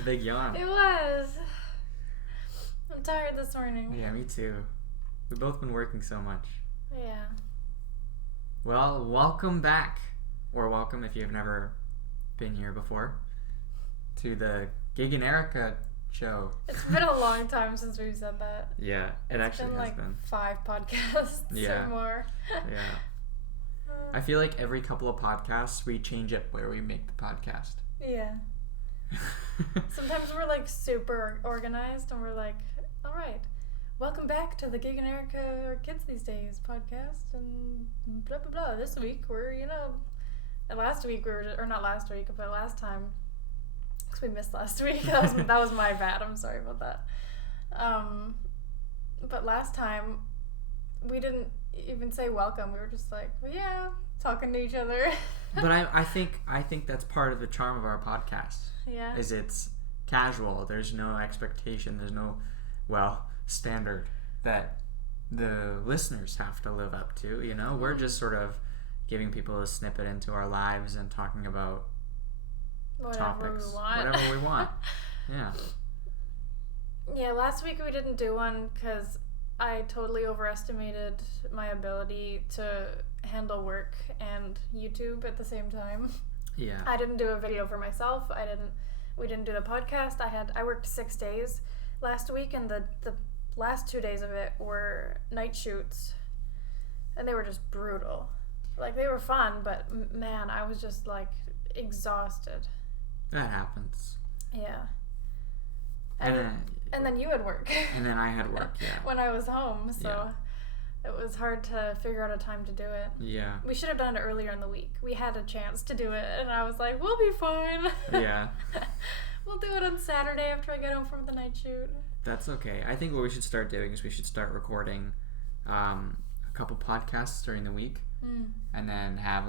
a big yawn. It was. I'm tired this morning. Yeah, me too. We've both been working so much. Yeah. Well, welcome back, or welcome if you've never been here before, to the Gig and Erika show. It's been a long time since we've said that. Yeah, it actually has been. 5 podcasts or more. Yeah. I feel like every couple of podcasts we change it where we make the podcast. Yeah. Sometimes we're like super organized and we're like, all right, welcome back to the Gig and Erika Kids These Days podcast and blah blah blah. This week we're, and last week we were, or not last week, but last time, because we missed last week. That was my bad. I'm sorry about that. But last time we didn't even say welcome. We were just like, well, yeah, talking to each other. But I think that's part of the charm of our podcast. Yeah. Is it's casual. There's no expectation. There's no, standard that the listeners have to live up to. We're just sort of giving people a snippet into our lives and talking about topics, whatever we want. Yeah. Yeah. Last week we didn't do one because I totally overestimated my ability to handle work and YouTube at the same time. Yeah. I didn't do a video for myself. We didn't do the podcast. I worked 6 days last week, and the last 2 days of it were night shoots, and they were just brutal. Like, they were fun, but man, I was just like exhausted. That happens. Yeah. And then you had work. And then I had work, yeah. When I was home, so it was hard to figure out a time to do it. Yeah. We should have done it earlier in the week. We had a chance to do it, and I was like, we'll be fine. Yeah. We'll do it on Saturday after I get home from the night shoot. That's okay. I think what we should start doing is we should start recording a couple podcasts during the week, and then have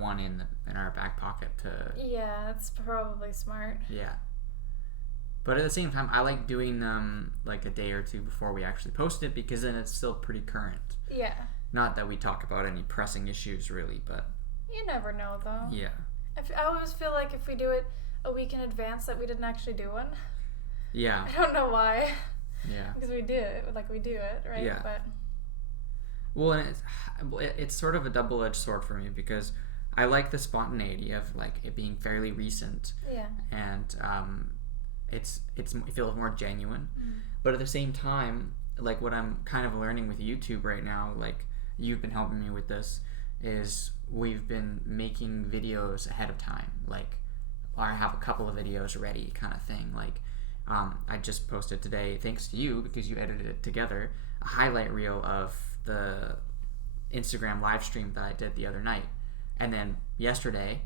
one in our back pocket to... Yeah, that's probably smart. Yeah. But at the same time, I like doing them like a day or two before we actually post it, because then it's still pretty current. Yeah. Not that we talk about any pressing issues, really, but... You never know, though. Yeah. I always feel like if we do it a week in advance that we didn't actually do one. Yeah. I don't know why. Yeah. Because we do it, right? Yeah. But... Well, and it's sort of a double-edged sword for me, because I like the spontaneity of like it being fairly recent. Yeah. And it feels more genuine. But at the same time, like what I'm kind of learning with YouTube right now, like you've been helping me with this, is we've been making videos ahead of time. Like I have a couple of videos ready, kind of thing. Like I just posted today, thanks to you because you edited it together, a highlight reel of the Instagram live stream that I did the other night. And then yesterday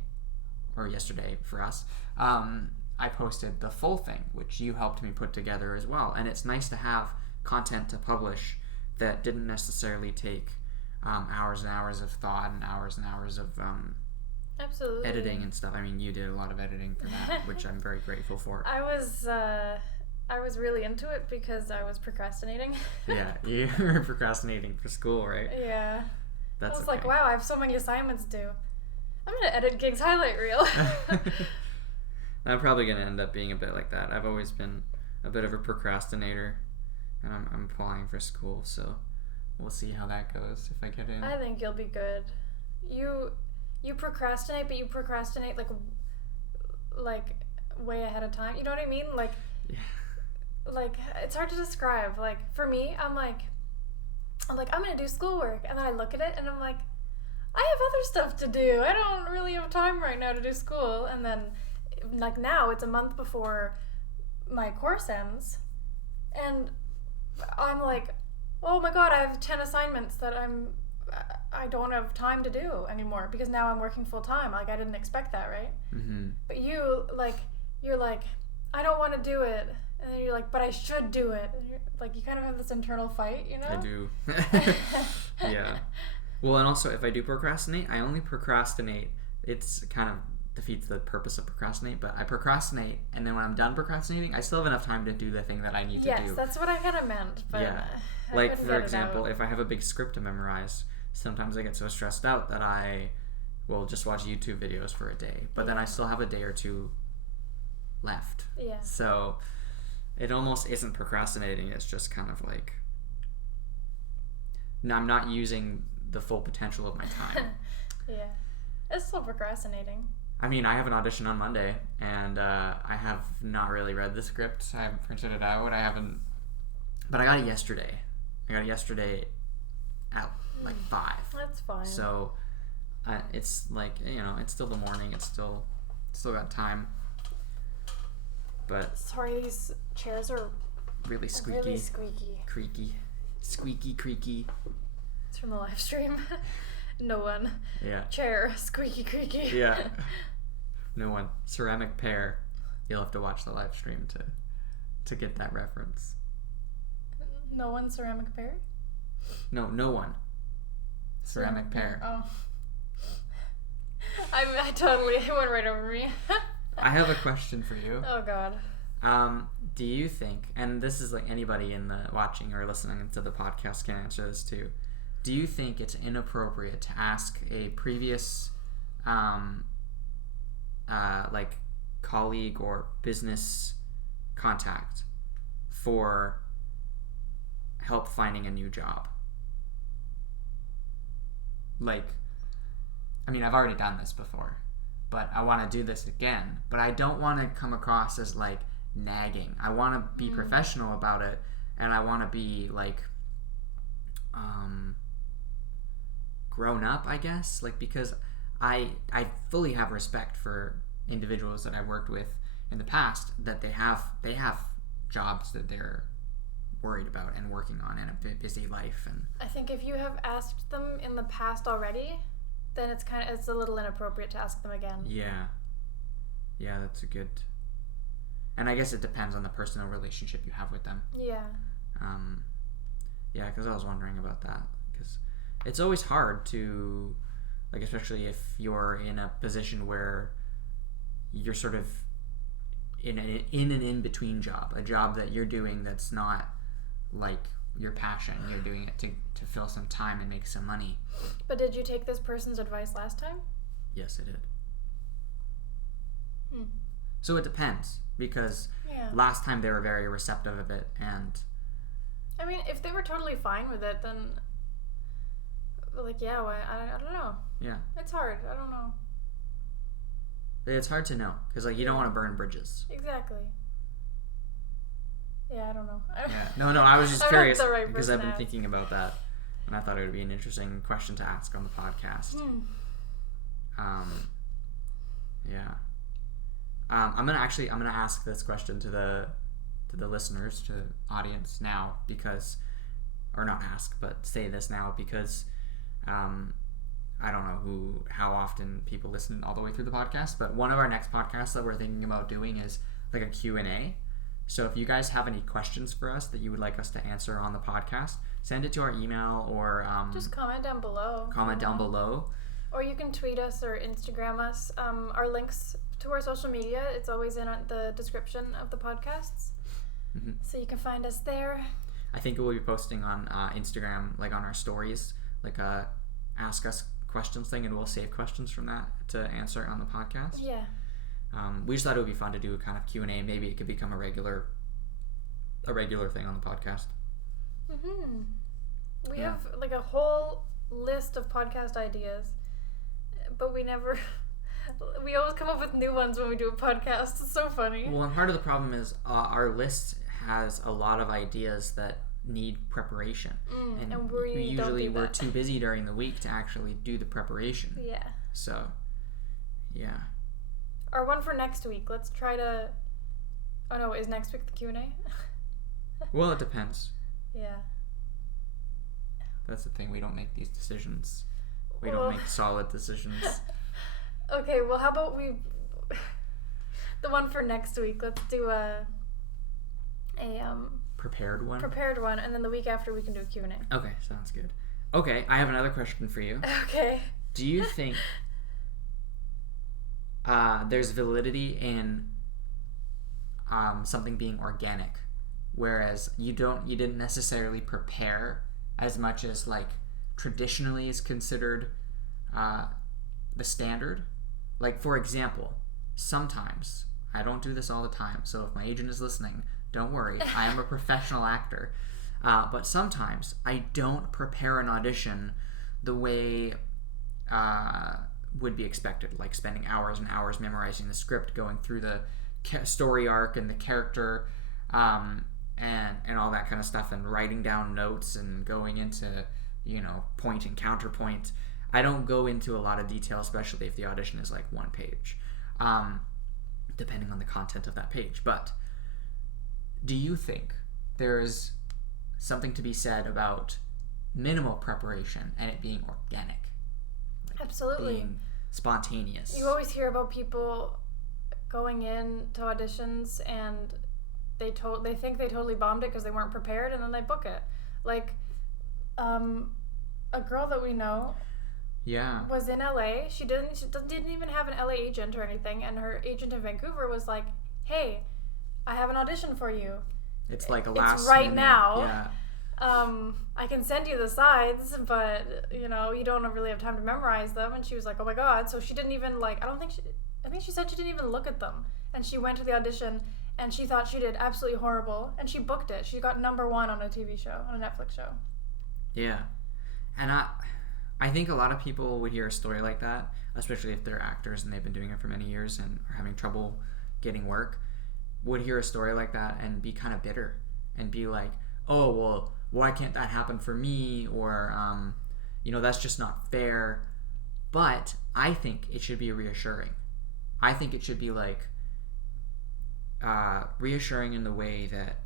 for us, I posted the full thing, which you helped me put together as well. And it's nice to have content to publish that didn't necessarily take hours and hours of thought and hours of Absolutely. editing and stuff. I mean, you did a lot of editing for that, which I'm very grateful for. I was really into it because I was procrastinating. Yeah, you were procrastinating for school, right? Yeah. That's I was okay. like, wow, I have so many assignments due. I'm going to edit Gig's highlight reel. I'm probably going to end up being a bit like that. I've always been a bit of a procrastinator, and I'm applying for school, so we'll see how that goes if I get in. I think you'll be good. You procrastinate, but you procrastinate like way ahead of time. You know what I mean? Like, yeah. Like it's hard to describe. Like for me, I'm like I'm gonna do schoolwork, and then I look at it and I'm like, I have other stuff to do. I don't really have time right now to do school. And then like now it's a month before my course ends, and I'm like, oh my god, I have 10 assignments that I don't have time to do anymore because now I'm working full time. Like I didn't expect that, right? Mm-hmm. But you're like, I don't want to do it, and then you're like, but I should do it. And you're like, you kind of have this internal fight, you know? I do. Yeah. Well, and also if I do procrastinate, I only procrastinate. It's kind of defeats the purpose of procrastinate, but I procrastinate, and then when I'm done procrastinating, I still have enough time to do the thing that I need to do. Yes, that's what I kind of meant. But yeah. Like, for example, if I have a big script to memorize, sometimes I get so stressed out that I will just watch YouTube videos for a day. But then I still have a day or two left. Yeah. So it almost isn't procrastinating. It's just kind of like, no, I'm not using the full potential of my time. Yeah. It's still procrastinating. I mean, I have an audition on Monday, and I have not really read the script. I haven't printed it out. But I got it yesterday. At like 5. That's fine. So it's like, it's still the morning. It's still got time. But sorry, these chairs are really squeaky. Really squeaky. Creaky. Squeaky, creaky. It's from the live stream. No one. Yeah. Chair, squeaky, creaky. Yeah. No one. Ceramic pear. You'll have to watch the live stream to get that reference. No one ceramic pear? No one. Ceramic pear. Oh. I totally, it went right over me. I have a question for you. Oh God. Do you think, and this is like anybody in the watching or listening to the podcast can answer this too. Do you think it's inappropriate to ask a previous, like colleague or business contact for help finding a new job? Like, I mean, I've already done this before, but I want to do this again. But I don't want to come across as like nagging. I want to be professional about it, and I want to be like grown up, I guess, like, because I fully have respect for individuals that I've worked with in the past, that they have jobs that they're worried about and working on, and a busy life. And I think if you have asked them in the past already, then it's a little inappropriate to ask them again. Yeah, that's a good. And I guess it depends on the personal relationship you have with them. Yeah. Yeah, because I was wondering about that, because it's always hard to, like, especially if you're in a position where you're sort of in an in-between job, a job that you're doing that's not like your passion. You're doing it to fill some time and make some money. But did you take this person's advice last time? Yes, I did. So it depends, because last time they were very receptive of it, and I mean, if they were totally fine with it, then like, yeah, well, I don't know. Yeah. It's hard. I don't know. It's hard to know, because like, you don't want to burn bridges. Exactly. Yeah, I don't know. Yeah. No, I was just curious, because I've been thinking thinking about that, and I thought it would be an interesting question to ask on the podcast. Yeah. I'm gonna ask this question to the listeners, to the audience now, because, or not ask, but say this now, because I don't know how often people listen all the way through the podcast, but one of our next podcasts that we're thinking about doing is like a Q&A. So if you guys have any questions for us that you would like us to answer on the podcast, send it to our email, or just comment down below. Or you can tweet us or Instagram us. Our links to our social media, it's always in the description of the podcasts. Mm-hmm. So you can find us there. I think we'll be posting on Instagram, like on our stories, like a ask us questions thing, and we'll save questions from that to answer on the podcast. Yeah. We just thought it would be fun to do a kind of Q&A. Maybe it could become a regular thing on the podcast. Mm-hmm. We have like a whole list of podcast ideas, but we always come up with new ones when we do a podcast. It's so funny. Well, and part of the problem is our list has a lot of ideas that need preparation, and we're too busy during the week to actually do the preparation. Yeah. So, yeah. Our one for next week. Let's try to. Oh no! Is next week the Q&A? Well, it depends. Yeah. That's the thing. We don't make these decisions. We don't make solid decisions. Okay. Well, how about the one for next week? Let's do a prepared one, and then the week after we can do a Q&A. Okay, sounds good. Okay, I have another question for you. Okay. Do you think there's validity in something being organic, whereas you didn't necessarily prepare as much as like traditionally is considered the standard? Like, for example, sometimes I don't do this all the time, so if my agent is listening, don't worry. I am a professional actor. But sometimes I don't prepare an audition the way would be expected, like spending hours and hours memorizing the script, going through the story arc and the character, and all that kind of stuff, and writing down notes and going into, point and counterpoint. I don't go into a lot of detail, especially if the audition is like one page, depending on the content of that page. But do you think there's something to be said about minimal preparation and it being organic? Absolutely. Being spontaneous. You always hear about people going into auditions and they think they totally bombed it because they weren't prepared, and then they book it. Like, a girl that we know was in LA. She didn't even have an LA agent or anything, and her agent in Vancouver was like, "Hey, I have an audition for you. It's like it's right now. Yeah. I can send you the sides, but you don't really have time to memorize them." And she was like, "Oh my god!" So she didn't even I think she said she didn't even look at them, and she went to the audition, and she thought she did absolutely horrible, and she booked it. She got #1 on a TV show, on a Netflix show. Yeah, and I think a lot of people would hear a story like that, especially if they're actors and they've been doing it for many years and are having trouble getting work, would hear a story like that and be kind of bitter and be like, "Oh, well, why can't that happen for me?" Or, that's just not fair. But I think it should be reassuring. I think it should be like reassuring in the way that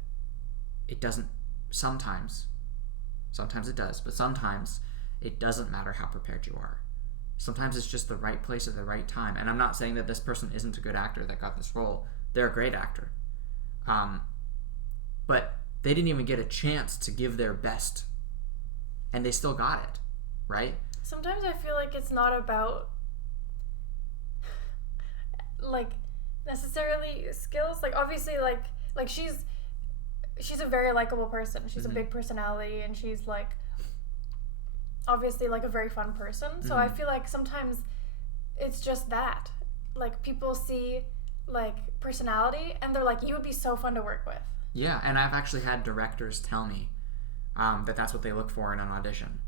it doesn't sometimes it does, but sometimes it doesn't matter how prepared you are. Sometimes it's just the right place at the right time. And I'm not saying that this person isn't a good actor that got this role. They're a great actor. But they didn't even get a chance to give their best, and they still got it, right? Sometimes I feel like it's not about necessarily skills. Obviously she's a very likable person. She's a big personality, and she's obviously a very fun person. So I feel like sometimes it's just that. People see personality and they're like, "You would be so fun to work with." Yeah, and I've actually had directors tell me that that's what they look for in an audition.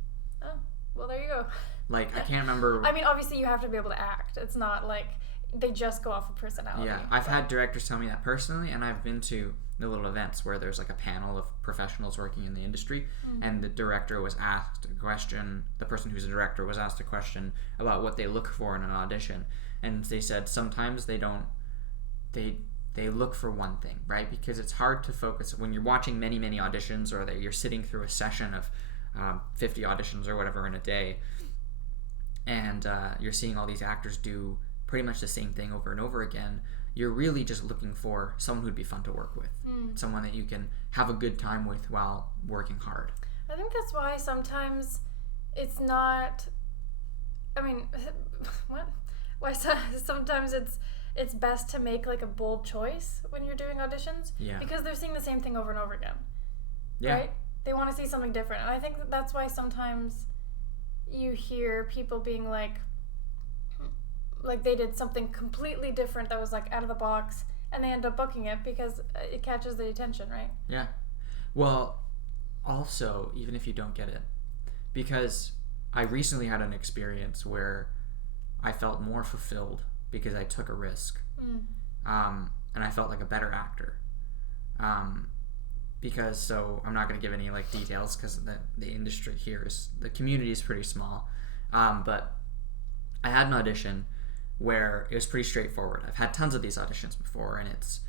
Oh, well, there you go. I can't remember. I mean, obviously you have to be able to act. It's not they just go off of personality. Yeah, I've had directors tell me that personally, and I've been to the little events where there's a panel of professionals working in the industry, and the director was asked a question, the person who's a director was asked a question about what they look for in an audition, and they said sometimes they don't, they look for one thing, right? Because it's hard to focus when you're watching many auditions, or that you're sitting through a session of 50 auditions or whatever in a day, and you're seeing all these actors do pretty much the same thing over and over again. You're really just looking for someone who'd be fun to work with, someone that you can have a good time with while working hard. I think that's why sometimes it's not, what? Why sometimes it's best to make a bold choice when you're doing auditions, because they're seeing the same thing over and over again, right? They want to see something different, and I think that's why sometimes you hear people being like they did something completely different that was out of the box, and they end up booking it because it catches the attention, right? Yeah. Well, also, even if you don't get it, because I recently had an experience where I felt more fulfilled because I took a risk, and I felt like a better actor. Because, so I'm not going to give any details because the industry here the community is pretty small, but I had an audition where it was pretty straightforward. I've had tons of these auditions before, and it's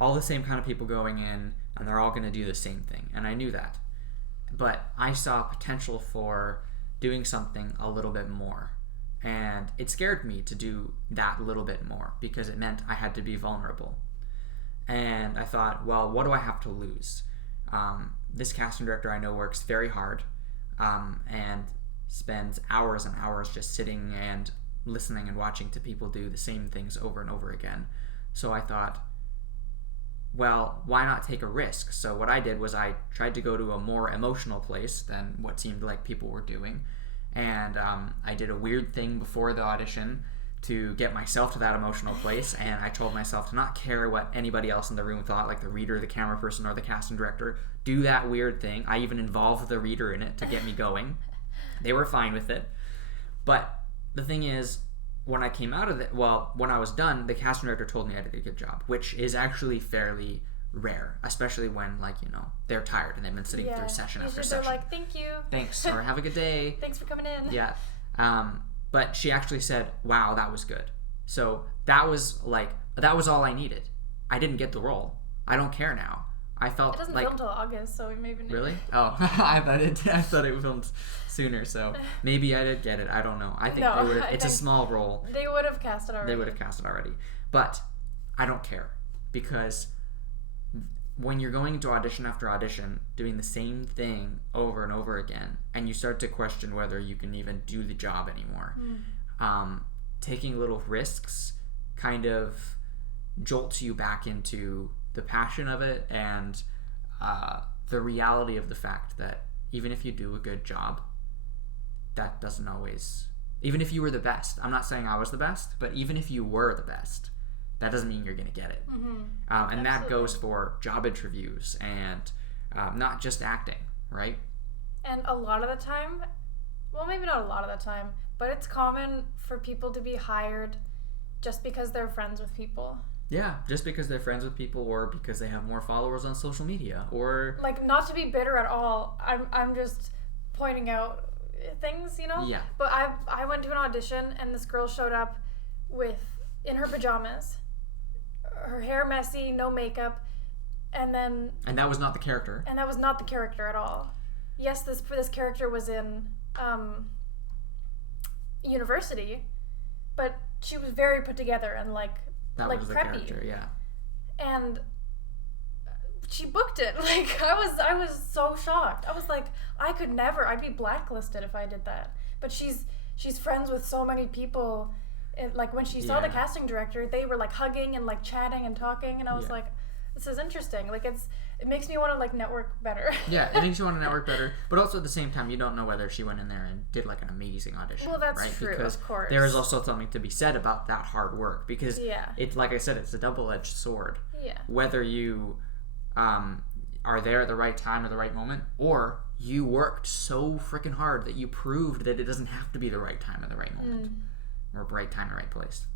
all the same kind of people going in, and they're all going to do the same thing, and I knew that. But I saw potential for doing something a little bit more, and it scared me to do that little bit more because it meant I had to be vulnerable. And I thought, well, what do I have to lose? This casting director I know works very hard, and spends hours and hours just sitting and listening and watching to people do the same things over and over again. So I thought, well, why not take a risk? So what I did was I tried to go to a more emotional place than what seemed like people were doing, and I did a weird thing before the audition to get myself to that emotional place, and I told myself to not care what anybody else in the room thought, like the reader, the camera person, or the casting director. Do that weird thing. I even involved the reader in it to get me going. They were fine with it. But the thing is, when I came out of it, when I was done, the casting director told me I did a good job, which is actually fairly rare, especially when, like, you know, they're tired and they've been sitting through session after session. They're like, thank you. Thanks, or have a good day. Thanks for coming in. Yeah. But she actually said, wow, that was good. So that was all I needed. I didn't get the role. I don't care now. I felt it doesn't like... film until August, so we maybe... Really? Oh, I thought it filmed sooner, so maybe I did get it. I don't know. I think they would. It's a small role. They would have cast it already. But I don't care, because when you're going into audition after audition, doing the same thing over and over again, and you start to question whether you can even do the job anymore, taking little risks kind of jolts you back into the passion of it, and the reality of the fact that even if you do a good job, that doesn't always... Even if you were the best, I'm not saying I was the best, but even if you were the best, that doesn't mean you're going to get it. And that goes for job interviews and not just acting, right? And a lot of the time, well, maybe not a lot of the time, but it's common for people to be hired just because they're friends with people. Yeah, just because they're friends with people, or because they have more followers on social media, or... Like, not to be bitter at all. I'm just pointing out things, you know? Yeah. But I went to an audition, and this girl showed up in her pajamas, her hair messy, no makeup, and that was not the character. And that was not the character at all. Yes, this character was in university, but she was very put together and that was the preppy. Character, yeah. And she booked it. Like, I was so shocked. I was like, I could never. I'd be blacklisted if I did that. But she's friends with so many people. And, like, when she saw the casting director, they were like hugging and like chatting and talking, and I was like, this is interesting. Like, it makes me want to like network better. Yeah, it makes you want to network better, but also at the same time, you don't know whether she went in there and did like an amazing audition. Well, that's right? true, because of course. There is also something to be said about that hard work, because it's, like I said, it's a double-edged sword. Yeah. Whether you are there at the right time or the right moment, or you worked so freaking hard that you proved that it doesn't have to be the right time and the right moment, or right time and right place.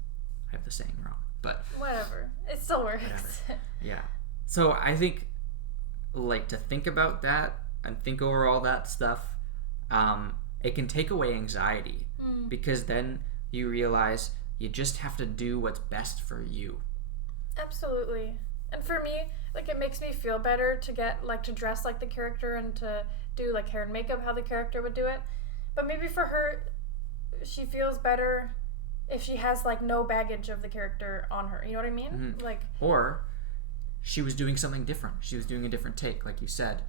I have the saying wrong, but whatever. It still works. Yeah. So I think, like, to think about that and think over all that stuff, it can take away anxiety, because then you realize you just have to do what's best for you. Absolutely. And for me, like, it makes me feel better to get, like, to dress like the character and to do, like, hair and makeup how the character would do it. But maybe for her, she feels better if she has, like, no baggage of the character on her. You know what I mean? Like, or she was doing something different. She was doing a different take, like you said.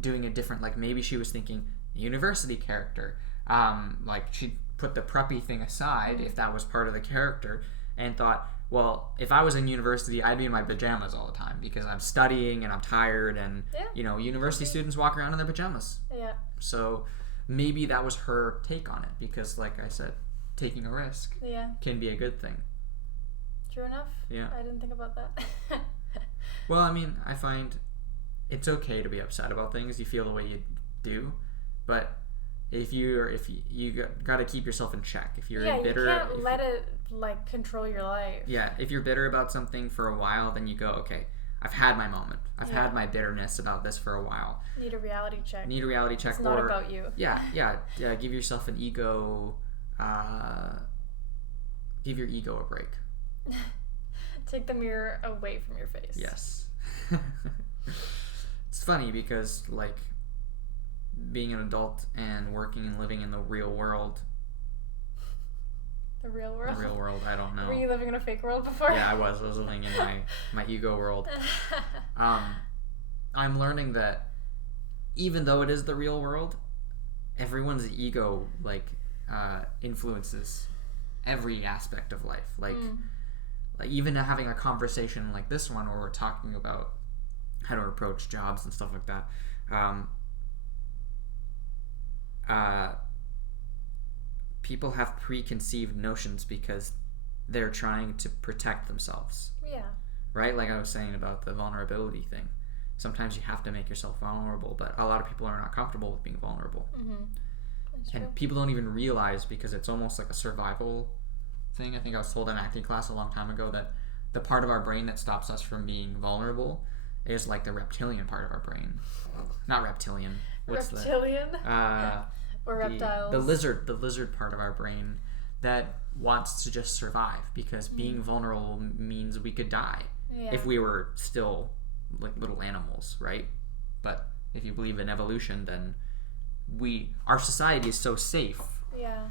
Doing a different, like, maybe she was thinking university character. Like, she put the preppy thing aside, if that was part of the character, and thought, well, if I was in university, I'd be in my pajamas all the time because I'm studying and I'm tired, and you know, university students walk around in their pajamas. Yeah. So maybe that was her take on it, because, like I said, taking a risk can be a good thing. True enough. Yeah. I didn't think about that. Well, I mean, I find it's okay to be upset about things. You feel the way you do, but if you got to keep yourself in check. If you're bitter, you can't let it like control your life. Yeah, if you're bitter about something for a while, then you go, okay, I've had my moment. I've had my bitterness about this for a while. Need a reality check. It's not about you. Yeah. Give yourself an ego. Give your ego a break. Take the mirror away from your face. Yes. It's funny because, like, being an adult and working and living in the real world. The real world? The real world, I don't know. Were you living in a fake world before? Yeah, I was. I was living in my ego world. I'm learning that even though it is the real world, everyone's ego, like, influences every aspect of life. Like, even having a conversation like this one where we're talking about how to approach jobs and stuff like that, people have preconceived notions because they're trying to protect themselves. Yeah. Right? Like I was saying about the vulnerability thing. Sometimes you have to make yourself vulnerable, but a lot of people are not comfortable with being vulnerable. And people don't even realize, because it's almost like a survival thing. I think I was told in acting class a long time ago that the part of our brain that stops us from being vulnerable is like the reptilian part of our brain. Not reptilian. Reptilian? Or reptiles? The lizard part of our brain that wants to just survive, because being vulnerable means we could die if we were still like little animals, right? But if you believe in evolution, then our society is so safe. Yeah.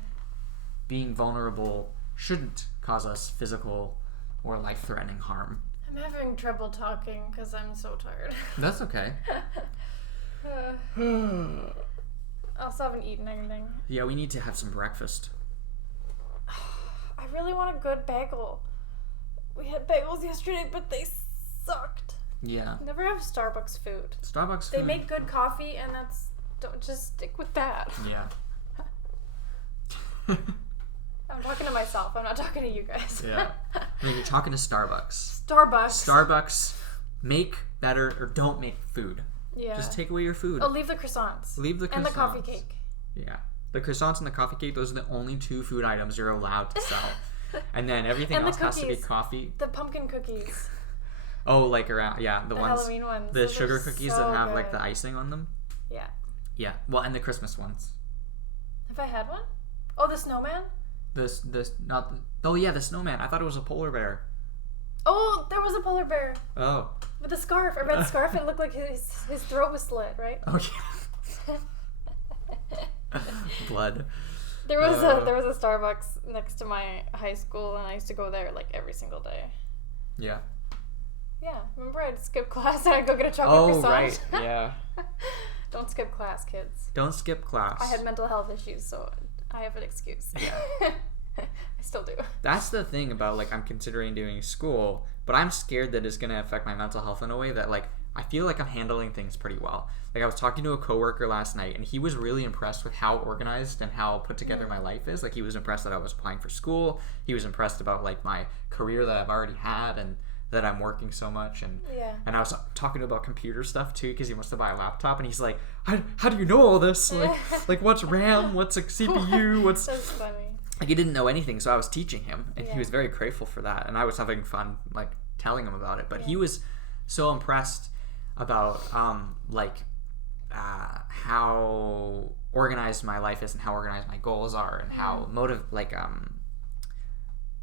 Being vulnerable shouldn't cause us physical or life-threatening harm. I'm having trouble talking because I'm so tired. That's okay. I also haven't eaten anything. Yeah, we need to have some breakfast. I really want a good bagel. We had bagels yesterday, but they sucked. Yeah. Never have Starbucks food. Starbucks They food. make good coffee, and don't just stick with that. Yeah. I'm talking to myself. I'm not talking to you guys. Yeah. No, you're talking to Starbucks. Starbucks. Make better or don't make food. Yeah. Just take away your food. Oh, leave the croissants. Leave the croissants. And the coffee cake. Yeah. The croissants and the coffee cake, those are the only 2 food items you're allowed to sell. And then everything else has to be coffee. The pumpkin cookies. Oh, like the ones, Halloween ones. the Those sugar are cookies so that have good. like the icing on them. Yeah. Yeah. Well, and the Christmas ones. Have I had one? Oh, the snowman? The snowman. I thought it was a polar bear. Oh, there was a polar bear. Oh. With a scarf, a red scarf, and it looked like his throat was slit, right? Oh yeah. Blood. There was a Starbucks next to my high school, and I used to go there like every single day. Yeah. Yeah, remember I'd skip class and I'd go get a chocolate croissant? Oh right, yeah. Don't skip class, kids. Don't skip class. I had mental health issues, so I have an excuse. Yeah. I still do. That's the thing about, like, I'm considering doing school, but I'm scared that it's going to affect my mental health in a way that, like, I feel like I'm handling things pretty well. Like, I was talking to a coworker last night, and he was really impressed with how organized and how put together my life is. Like, he was impressed that I was applying for school. He was impressed about, like, my career that I've already had and that I'm working so much. And I was talking about computer stuff, too, because he wants to buy a laptop, and he's like, how do you know all this? Like what's RAM? What's a CPU? What's... That's funny. Like, he didn't know anything, so I was teaching him, and he was very grateful for that, and I was having fun, like, telling him about it. But he was so impressed about how organized my life is and how organized my goals are and how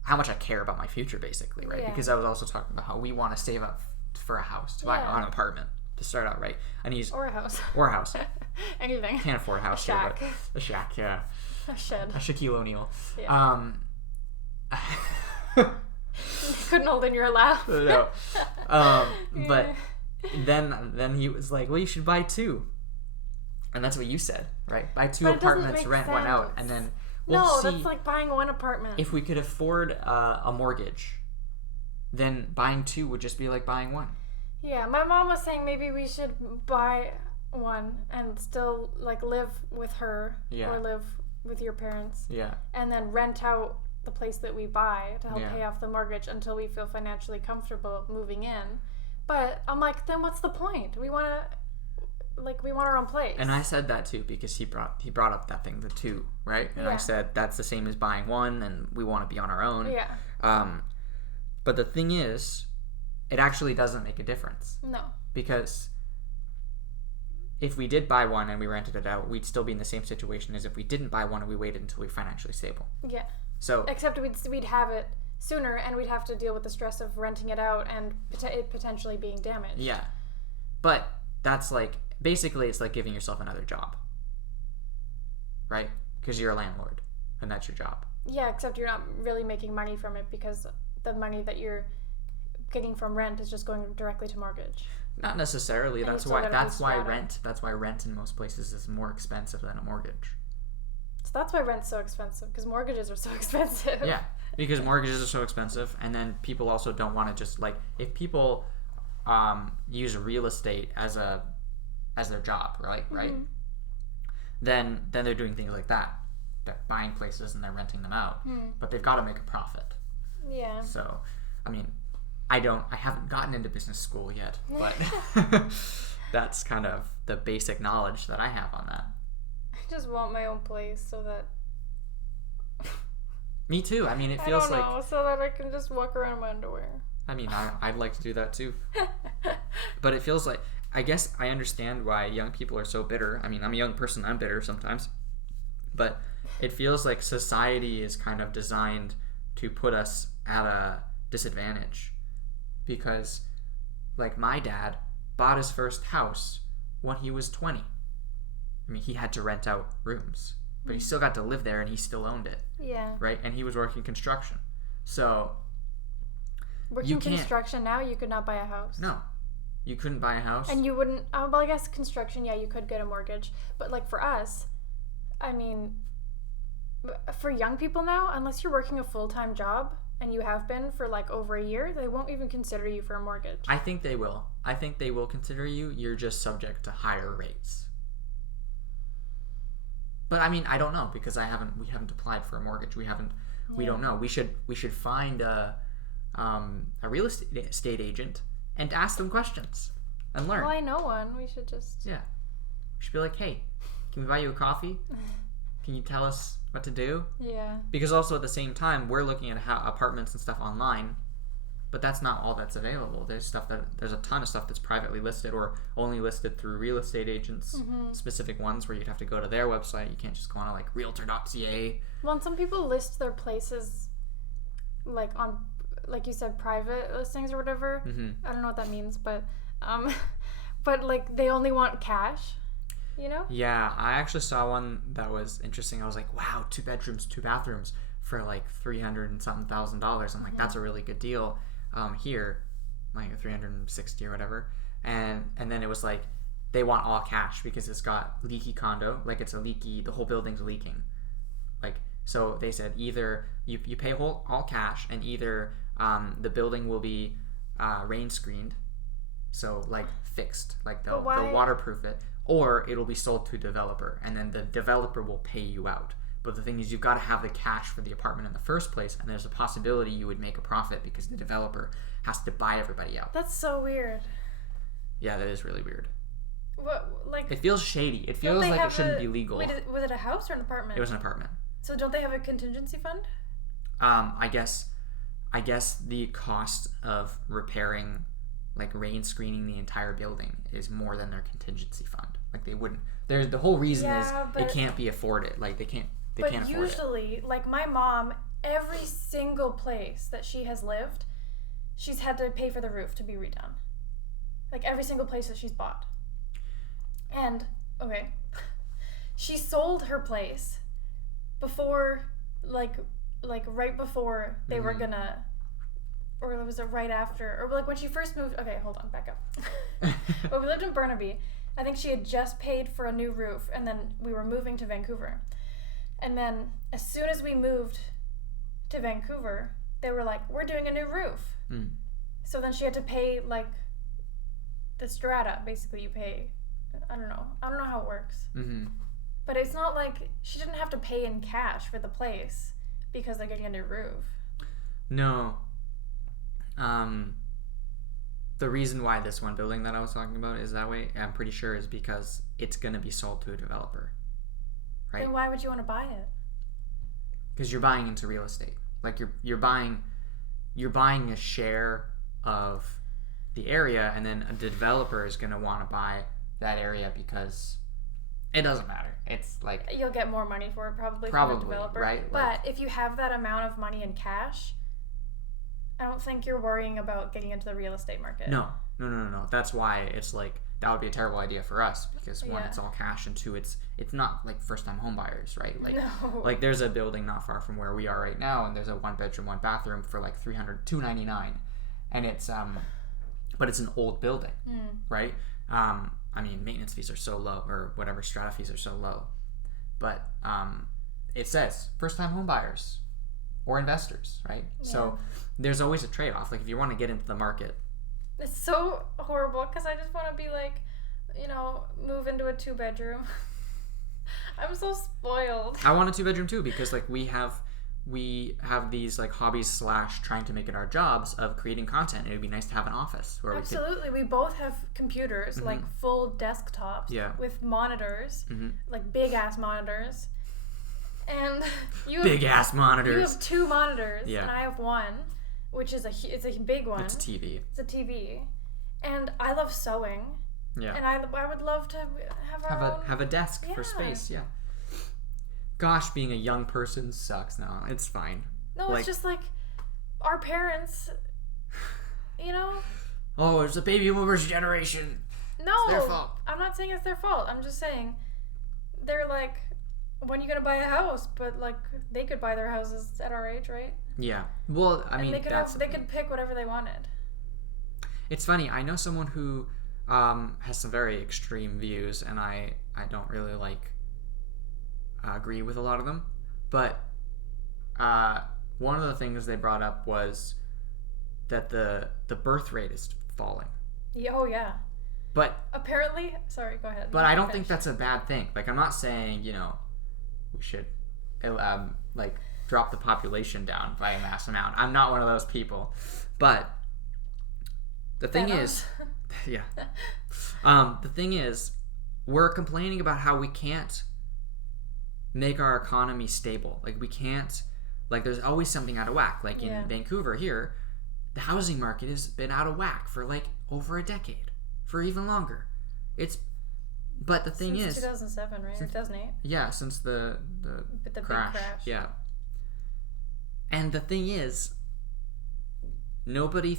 how much I care about my future, basically, right? Because I was also talking about how we want to save up for a house, to buy an apartment to start out, right? And he's or a house. Anything. Can't afford a house. Shack. A shack, yeah. A shed. A Shaquille O'Neal. Yeah. Couldn't hold in your laugh. No. But then he was like, well, you should buy 2. And that's what you said, right? Buy 2 apartments, rent one out, and then that's like buying one apartment. If we could afford a mortgage, then buying 2 would just be like buying 1. Yeah, my mom was saying maybe we should buy one and still like live with her or live with your parents. Yeah. And then rent out the place that we buy to help pay off the mortgage until we feel financially comfortable moving in. But I'm like, then what's the point? We want our own place. And I said that too because he brought up that thing, the 2, right? And I said that's the same as buying 1, and we want to be on our own. Yeah. But the thing is, it actually doesn't make a difference. No. Because if we did buy 1 and we rented it out, we'd still be in the same situation as if we didn't buy 1 and we waited until we were financially stable. Yeah. So except we'd have it sooner, and we'd have to deal with the stress of renting it out and it potentially being damaged. Yeah. But that's like, basically it's like giving yourself another job. Right? Because you're a landlord, and that's your job. Yeah, except you're not really making money from it because the money that you're getting from rent is just going directly to mortgage. Not necessarily. That's why rent in most places is more expensive than a mortgage. So that's why rent's so expensive, because mortgages are so expensive. Yeah, because mortgages are so expensive, and then people also don't want to just, like, if people use real estate as their job, right? Mm-hmm. Right? Then they're doing things like that. They're buying places and they're renting them out. Mm. But they've got to make a profit. Yeah. So, I mean, I haven't gotten into business school yet, but that's kind of the basic knowledge that I have on that. I just want my own place so that... Me too. I mean, it feels I don't know, so that I can just walk around in my underwear. I mean, I'd like to do that too. But it feels like, I guess I understand why young people are so bitter. I mean, I'm a young person, I'm bitter sometimes. But it feels like society is kind of designed to put us at a disadvantage. Because, like, my dad bought his first house when he was 20. I mean, he had to rent out rooms, but he still got to live there and he still owned it. Yeah. Right? And he was working construction. So, working construction now, you could not buy a house. No. You couldn't buy a house. And you wouldn't, well, I guess construction, yeah, you could get a mortgage. But, like, for us, I mean, for young people now, unless you're working a full-time job, and you have been for, like, over a year, they won't even consider you for a mortgage. I think they will. I think they will consider you. You're just subject to higher rates. But, I mean, I don't know, because we haven't applied for a mortgage. We don't know. We should find a real estate agent and ask them questions and learn. Well, I know one. We should just... Yeah. We should be like, hey, can we buy you a coffee? Can you tell us what to do? Yeah. Because also at the same time, we're looking at apartments and stuff online, but that's not all that's available. There's a ton of stuff that's privately listed or only listed through real estate agents, specific ones where you'd have to go to their website. You can't just go on like realtor.ca. Well, and some people list their places like on, like you said, private listings or whatever. I don't know what that means, but like they only want cash. You know? Yeah, I actually saw one that was interesting. I was like, wow, 2 bedrooms, 2 bathrooms for like $300 and something thousand. I'm like, that's a really good deal. Here, like $360 or whatever. And then it was like, they want all cash because it's got leaky condo. Like the whole building's leaking. Like, so they said either you pay all cash and either the building will be rain screened. So like fixed, like they'll waterproof it. Or it'll be sold to a developer, and then the developer will pay you out. But the thing is, you've got to have the cash for the apartment in the first place, and there's a possibility you would make a profit because the developer has to buy everybody out. That's so weird. Yeah, that is really weird. What, like? It feels shady. It feels like it shouldn't be legal. Wait, was it a house or an apartment? It was an apartment. So don't they have a contingency fund? I guess the cost of repairing, like rain screening the entire building, is more than their contingency fund. Like they wouldn't. There's the whole reason is they can't be afforded. Like they can't afford it. But usually, like my mom, every single place that she has lived, she's had to pay for the roof to be redone. Like every single place that she's bought. And okay, she sold her place before, like right before they were gonna. Or was it right after? Or like when she first moved... Okay, hold on, back up. When we lived in Burnaby, I think she had just paid for a new roof, and then we were moving to Vancouver. And then as soon as we moved to Vancouver, they were like, we're doing a new roof. So then she had to pay, like, the strata. Basically, you pay... I don't know how it works. But it's not like... She didn't have to pay in cash for the place because they're getting a new roof. No. The reason why this one building that I was talking about is that way, I'm pretty sure, is because it's going to be sold to a developer. Right? Then why would you want to buy it? Because you're buying into real estate. Like you're buying a share of the area, and then a developer is going to want to buy that area because it doesn't matter. It's like you'll get more money for it probably from the developer. Right? But if you have that amount of money in cash, I don't think you're worrying about getting into the real estate market. No. That's why it's like that would be a terrible idea for us because one, it's all cash, and two, it's not like first-time home buyers, right? Like, like there's a building not far from where we are right now, and there's a 1-bedroom, 1-bathroom for like $299, and it's but it's an old building, right? I mean, maintenance fees are so low, or whatever, strata fees are so low, but it says first-time home buyers or investors, right? Yeah. So there's always a trade-off. Like if you want to get into the market, it's so horrible because I just want to be like, move into a 2-bedroom. I'm so spoiled. I want a 2-bedroom too because like we have we have these like hobbies / trying to make it our jobs of creating content. It would be nice to have an office where Absolutely. We both have computers, like full desktops with monitors, like big ass monitors. And big ass monitors. You have 2 monitors, and I have one, which is it's a big one. It's a TV. It's a TV. And I love sewing. Yeah. And I would love to have a desk for space. Yeah. Gosh, being a young person sucks. No, it's fine. No, it's just like our parents, you know? Oh, it's a baby boomers generation. No, it's their fault. I'm not saying it's their fault. I'm just saying they're like, when are you going to buy a house? But like, they could buy their houses at our age, right? Yeah. Well, I mean, they could pick whatever they wanted. It's funny. I know someone who has some very extreme views, and I don't really agree with a lot of them, but one of the things they brought up was that the birth rate is falling. Yeah, oh yeah. But apparently, sorry, go ahead. But I don't think that's a bad thing. Like, I'm not saying, we should drop the population down by a mass amount. I'm not one of those people. But the thing is, yeah. The thing is, we're complaining about how we can't make our economy stable. Like, we can't, there's always something out of whack. Like in Vancouver here, the housing market has been out of whack for over a decade, for even longer. But the thing is, 2007, right? 2008. Yeah, since the crash. Big crash. Yeah. And the thing is, nobody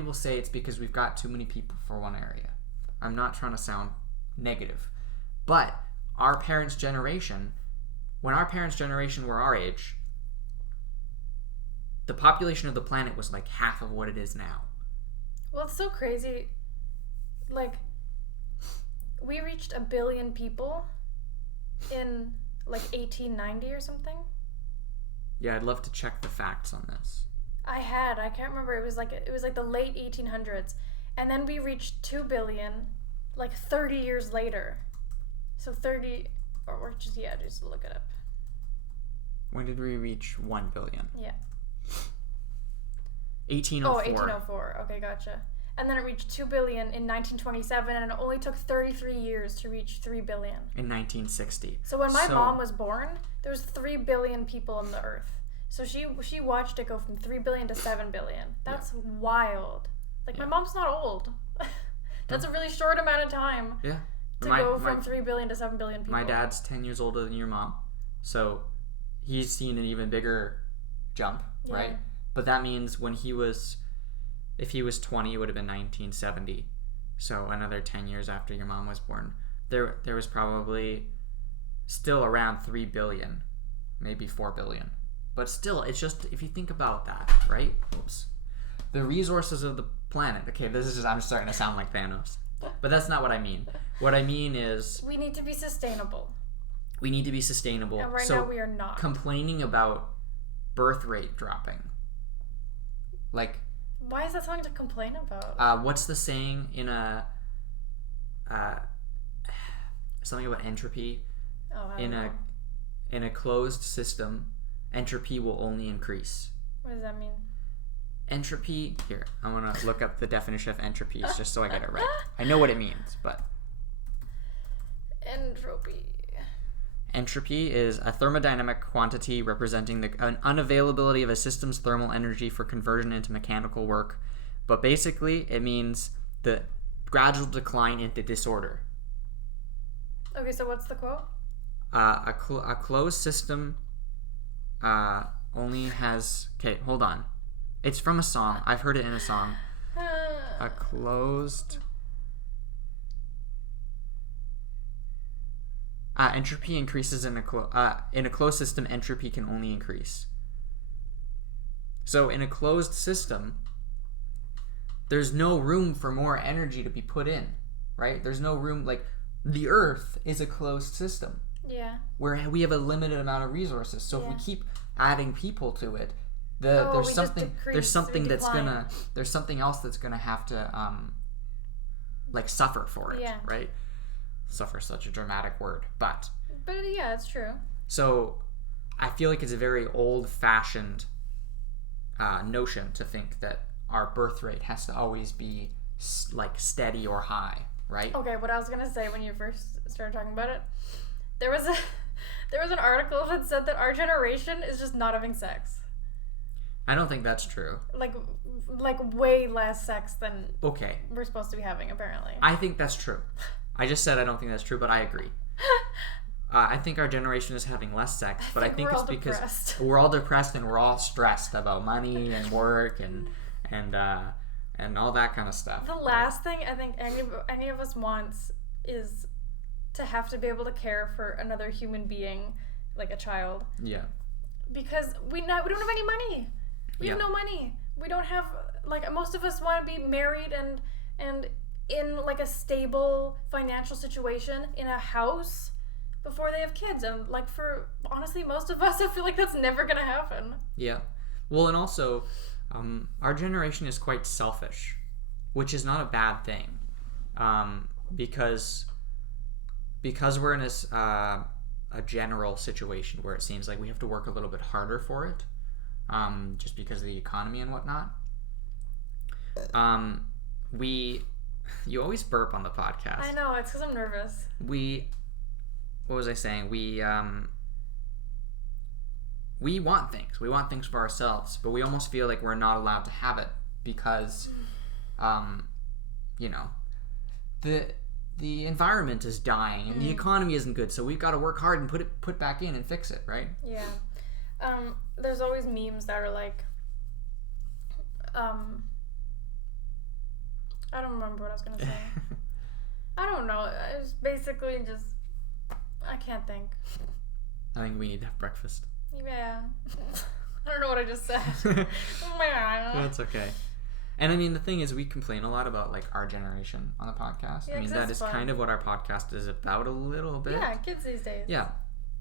will say it's because we've got too many people for one area. I'm not trying to sound negative, but our parents' generation, when our parents' generation were our age, the population of the planet was half of what it is now. Well, it's so crazy. We reached 1 billion people in 1890 or something. Yeah, I'd love to check the facts on this. I can't remember. It was the late 1800s, and then we reached 2 billion 30 years later. So 30, or just look it up. When did we reach 1 billion? Yeah. 1804. Oh, 1804. Okay, gotcha. And then it reached 2 billion in 1927, and it only took 33 years to reach 3 billion. In 1960. So when my mom was born, there was 3 billion people on the earth. So she watched it go from 3 billion to 7 billion. That's wild. My mom's not old. That's a really short amount of time. Yeah. To go from 3 billion to 7 billion people. My dad's 10 years older than your mom. So he's seen an even bigger jump, right? But that means if he was 20, it would have been 1970. So another 10 years after your mom was born. There was probably still around 3 billion, maybe 4 billion. But still, it's just, if you think about that, right? Oops. The resources of the planet. Okay, I'm starting to sound like Thanos. But that's not what I mean. What I mean is, we need to be sustainable. And right now we are not. Complaining about birth rate dropping. Why is that something to complain about? What's the saying in something about entropy? Oh, in a closed system, entropy will only increase. What does that mean? Entropy, here, I'm going to look up the definition of entropy just so I get it right. I know what it means, but... Entropy is a thermodynamic quantity representing an unavailability of a system's thermal energy for conversion into mechanical work. But basically, it means the gradual decline into disorder. Okay, so what's the quote? A closed system only has... Okay, hold on. It's from a song. I've heard it in a song. A closed... entropy increases in a closed system. Entropy can only increase. So in a closed system, there's no room for more energy to be put in, right? There's no room. The Earth is a closed system. Yeah. Where we have a limited amount of resources. So if we keep adding people to it, there's something else that's gonna have to suffer for it, right? Suffer, such a dramatic word, but yeah, it's true. So I feel like it's a very old-fashioned notion to think that our birth rate has to always be like steady or high, right? Okay, what I was gonna say when you first started talking about it, there was an article that said that our generation is just not having sex. I don't think that's true. Like way less sex than we're supposed to be having, apparently. I think that's true. I just said I don't think that's true, but I agree. I think our generation is having less sex, but I think it's because we're all depressed and we're all stressed about money and work and all that kind of stuff. The last thing I think any of us wants is to have to be able to care for another human being, like a child. Yeah. Because we don't have any money. We have no money. We don't have, like, most of us want to be married and in like a stable financial situation in a house before they have kids. And like, for honestly most of us, I feel like that's never gonna happen. Yeah. Well, and also our generation is quite selfish, which is not a bad thing, because we're in this a general situation where it seems like we have to work a little bit harder for it, just because of the economy and whatnot. You always burp on the podcast. I know, it's because I'm nervous. What was I saying? We want things. We want things for ourselves, but we almost feel like we're not allowed to have it because, the environment is dying and the economy isn't good, so we've got to work hard and put back in and fix it, right? Yeah. There's always memes that are like, I don't remember what I was gonna say. I don't know. It's basically just, I can't think. I think we need to have breakfast. Yeah. I don't know what I just said. That's okay. And I mean, the thing is, we complain a lot about like our generation on the podcast. Yeah, I mean, that is fun. Kind of what our podcast is about a little bit. Yeah, kids these days. Yeah.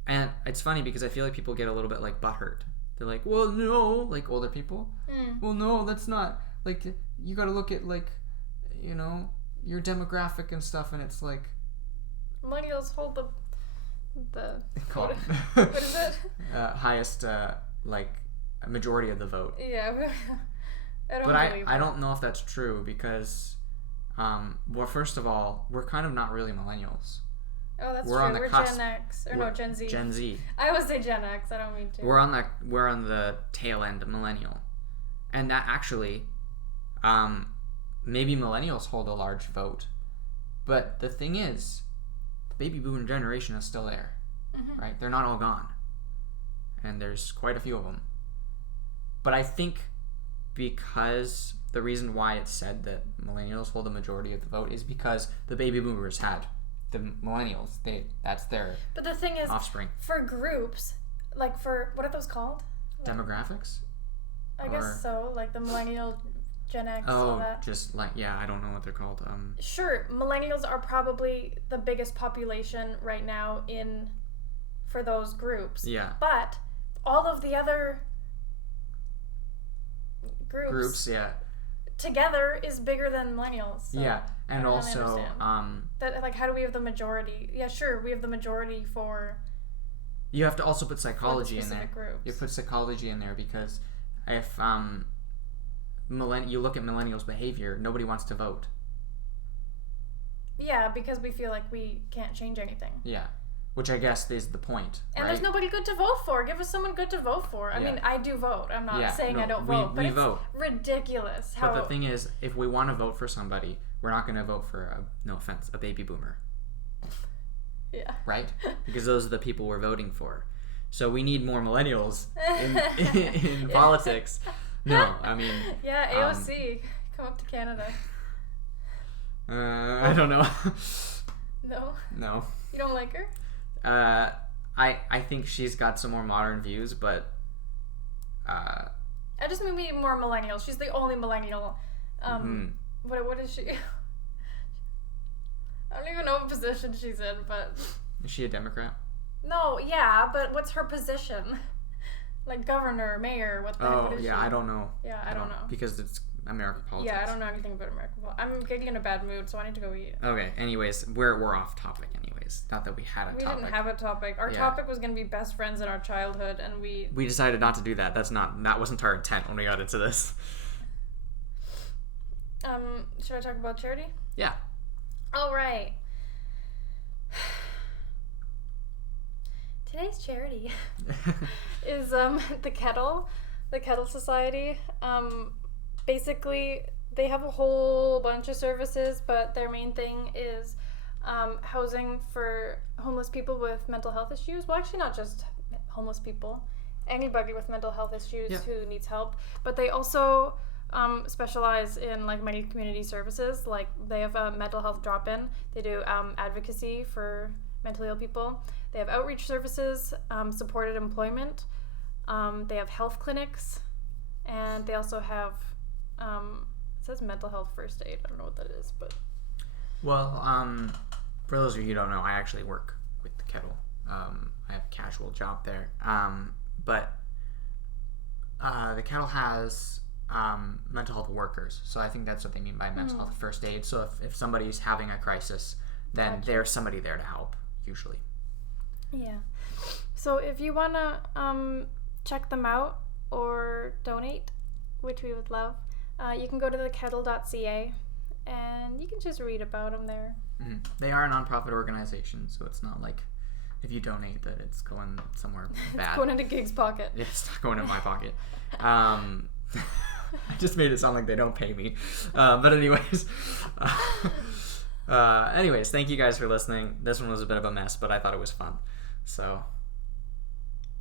And it's funny because I feel like people get a little bit like butthurt. They're like, well, no, like older people. Well, no, that's not, like, you got to look at, like, your demographic and stuff, and it's like, millennials hold the what is it? Highest majority of the vote. Yeah. I don't know if that's true because well, first of all, we're kind of not really millennials. Oh, that's we're true. On the we're cusp. Gen X or Gen Z. Gen Z. I always say Gen X. I don't mean to. We're on the tail end of millennial, and that actually, maybe millennials hold a large vote, but the thing is, the baby boomer generation is still there, right? They're not all gone, and there's quite a few of them. But I think because the reason why it's said that millennials hold the majority of the vote is because the baby boomers had the millennials. That's their But the thing is, offspring. For groups, like for, what are those called? Demographics? I guess so, like the millennial, Gen X, all that. Just like, I don't know what they're called. Sure, millennials are probably the biggest population right now for those groups. Yeah. But all of the other groups together is bigger than millennials. So yeah, and also really that, like, how do we have the majority? Yeah, sure, we have the majority for. You have to also put psychology in there. Groups. You put psychology in there because if you look at millennials' behavior, nobody wants to vote. Yeah, because we feel like we can't change anything. Yeah. Which I guess is the point. And right? There's nobody good to vote for. Give us someone good to vote for. I mean, I do vote. I'm not saying I don't vote, but it's vote. Ridiculous. But the thing is, if we want to vote for somebody, we're not going to vote for, no offense, a baby boomer. Yeah. Right? Because those are the people we're voting for. So we need more millennials in politics. No, I mean... Yeah, AOC. Come up to Canada. I don't know. No? No. You don't like her? I think she's got some more modern views, but I just mean we need more millennials. She's the only millennial. What is she? I don't even know what position she's in, but is she a Democrat? No, yeah, but what's her position? Like governor, mayor, what is she? I don't know. Yeah, I don't know. Because it's American politics. Yeah, I don't know anything about American politics. I'm getting in a bad mood, so I need to go eat. Okay, anyways, we're off topic anyways. Not that we had a topic. We didn't have a topic. Our topic was going to be best friends in our childhood, and we decided not to do that. That wasn't our intent when we got into this. Should I talk about charity? Yeah. All right. Today's charity is the Kettle Society. Basically, they have a whole bunch of services, but their main thing is housing for homeless people with mental health issues. Well, actually, not just homeless people. Anybody with mental health issues who needs help. But they also specialize in like many community services. Like they have a mental health drop-in. They do advocacy for mentally ill people. They have outreach services, supported employment. They have health clinics, and they also have it says mental health first aid. I don't know what that is, but well, for those of you who don't know, I actually work with the Kettle. I have a casual job there, but the Kettle has mental health workers, so I think that's what they mean by mental health first aid. So if somebody's having a crisis, then there's somebody there to help, usually. Yeah. So if you want to check them out or donate, which we would love, you can go to thekettle.ca and you can just read about them there. Mm-hmm. They are a nonprofit organization, so it's not like if you donate that it's going somewhere bad. It's going into Gig's pocket. It's not going in my pocket. I just made it sound like they don't pay me. But anyways, thank you guys for listening. This one was a bit of a mess, but I thought it was fun. So,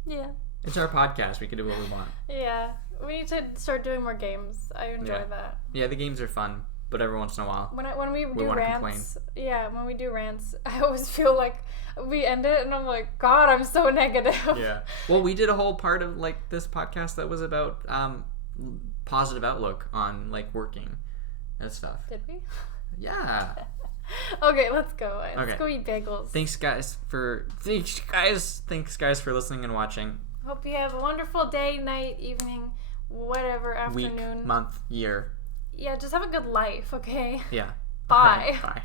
yeah. It's our podcast. We can do what we want. Yeah. We need to start doing more games. I enjoy that. Yeah, the games are fun, but every once in a while, when we do rants, when we do rants, I always feel like we end it and I'm like, God, I'm so negative. Yeah. Well, we did a whole part of like this podcast that was about positive outlook on like working and stuff. Did we? Yeah. Okay, let's go. Let's go eat bagels. Thanks guys for listening and watching. Hope you have a wonderful day, night, evening, whatever, afternoon. Week, month, year. Yeah, just have a good life, okay? Yeah. Bye. Bye.